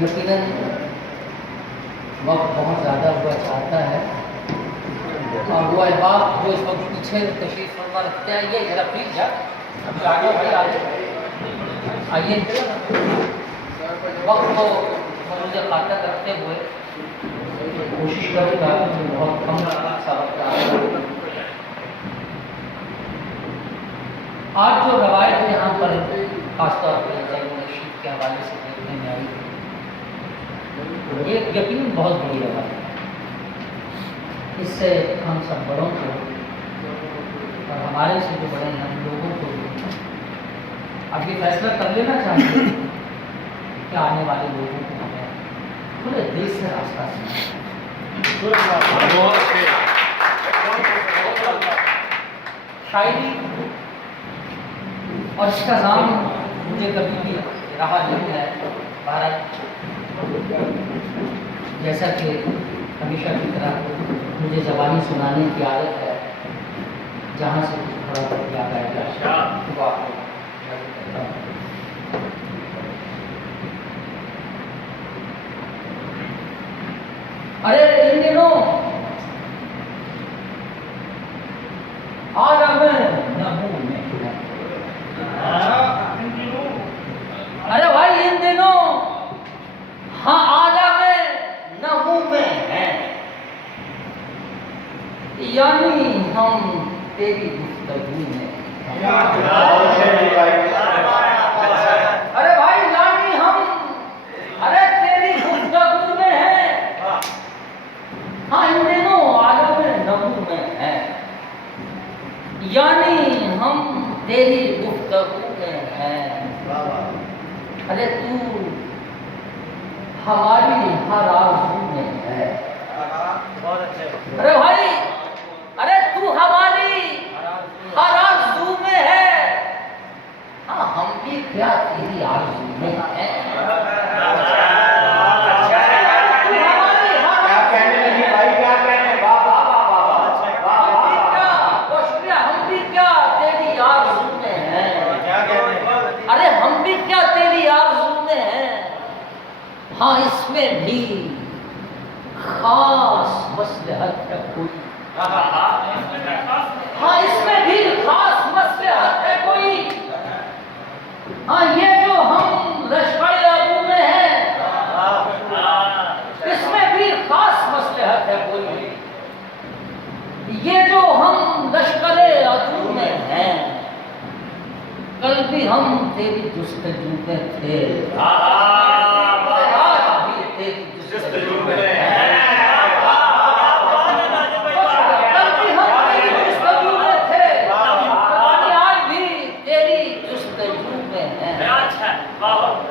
यकीनन वक्त बहुत ज़्यादा हुआ चाहता है और वो अहबाब जो इस वक्त पीछे तशरीफ फरमा रखते हैं, ये जरा प्लीज जा अभी आगे भाई आइए। वक्त को मुझे खातर रखते हुए कोशिश करूँगा बहुत कम सा वक्त। आज जो रवायत यहाँ पर खासतौर पर नशीद के हवाले से देखने में आई, ये यकीनन बहुत बड़ी रवायत है। इससे हम सब बड़ों को और हमारे से जो बड़े हैं हम लोगों को अब ये फैसला कर लेना चाहिए कि आने वाले लोगों को हमें पूरे दिल से रास्ता शायरी और इसका नाम मुझे कभी भी रहा नहीं है। भारत जैसा कि हमेशा की तरह मुझे ज़बानी सुनाने की आदत है, जहाँ से थोड़ा बहुत याद आएगा तो आपको अरे इन दिनों आज अरे भाई इन दिनों हाँ आजा में न मुंह में है, यानी हम तेरी गुफ्तगू में। अरे भाई यानी हम अरे तेरी गुफ्तगू में है, हाँ इन दिनों आजा में न मुंह में है, यानी हम तेरी गुफ्तगू में है। अरे तू हमारी हर आरज़ू में है। अरे भाई अरे तू हमारी हर आरज़ू में है, हाँ हम भी क्या तेरी आरज़ू में है। हाँ इसमें भी खास मसलहत है कोई, हाँ इसमें भी खास मसलहत है कोई, हाँ ये जो हम लश्कर अबू में हैं, इसमें भी खास मसलहत है कोई, ये जो हम लश्कर अबू में हैं, कल भी हम तेरी जुस्तजू में थे,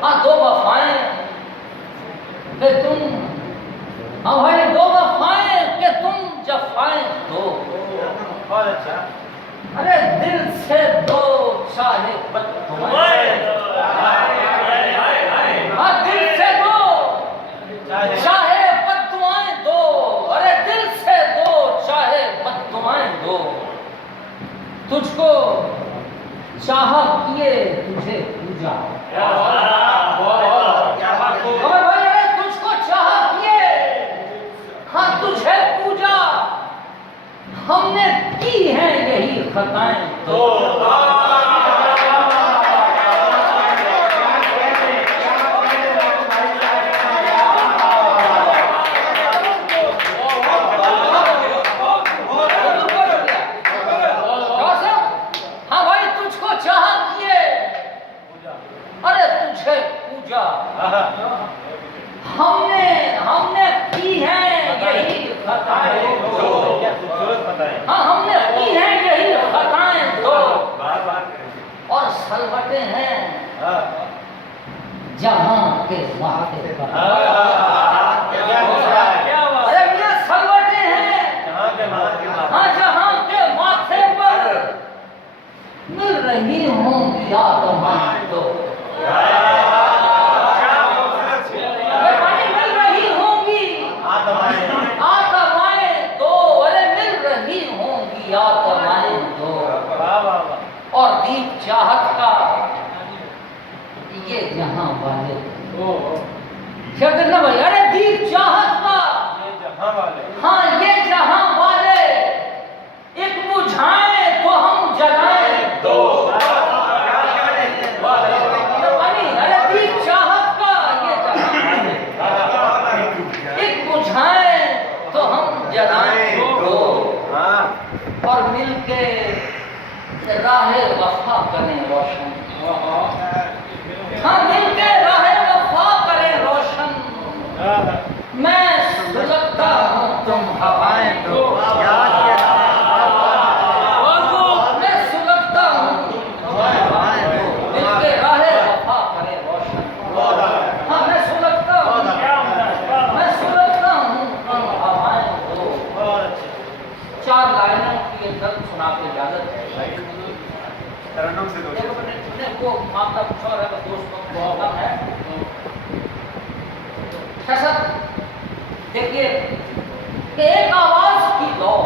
हाँ दो वफाएं कि तुम, हाँ भाई दो वफाएं कि तुम जफाएं दो। अरे दिल से दो चाहे बददुआएं, हाँ दिल से दो चाहे बददुआएं दो, अरे दिल से दो चाहे बददुआएं दो। तुझको चाहा किए तुझे पूजा, भाई अरे तुझको चाहा किए हाँ तुझे पूजा, हमने की है यही खताएं तो। हमने की है यही खताएं दो, हाँ हमने की है यही खताएं दो, और सलवटें हैं जहाँ के माथे पर। अरे ये सलवटें हैं हाँ जहाँ के माथे पर, मिल रही होंगी आत्माएं तो। दीप चाहत का ये जहां वाले। क्या करना भाई? अरे दीप चाहत का ये जहां वाले, हाँ ये जहां वाले, एक बुझाएं तो हम जलाएं दो। अरे दीप चाहत का ये जहां वाले, एक बुझाएं तो हम जलाएं दो, और मिलके राहे वफा करें रोशन। हम मिलके राहे वफा करें रोशन। मैं सुलगता हूँ तुम हवाएं दो, मैं सुलगता हूँ तुम हवाएं दो, मिलके राहे वफा करें रोशन। हाँ मैं सुलगता हूँ तुम हवाएं दो। 4 लाइनों की ये दर्द सुना के इजाजत है। तरन्नुम से दो देखो मैंने वो मामला कुछ और है, बस दोस्तों बहुत कम है। सर देखिए कि एक आवाज की दौड़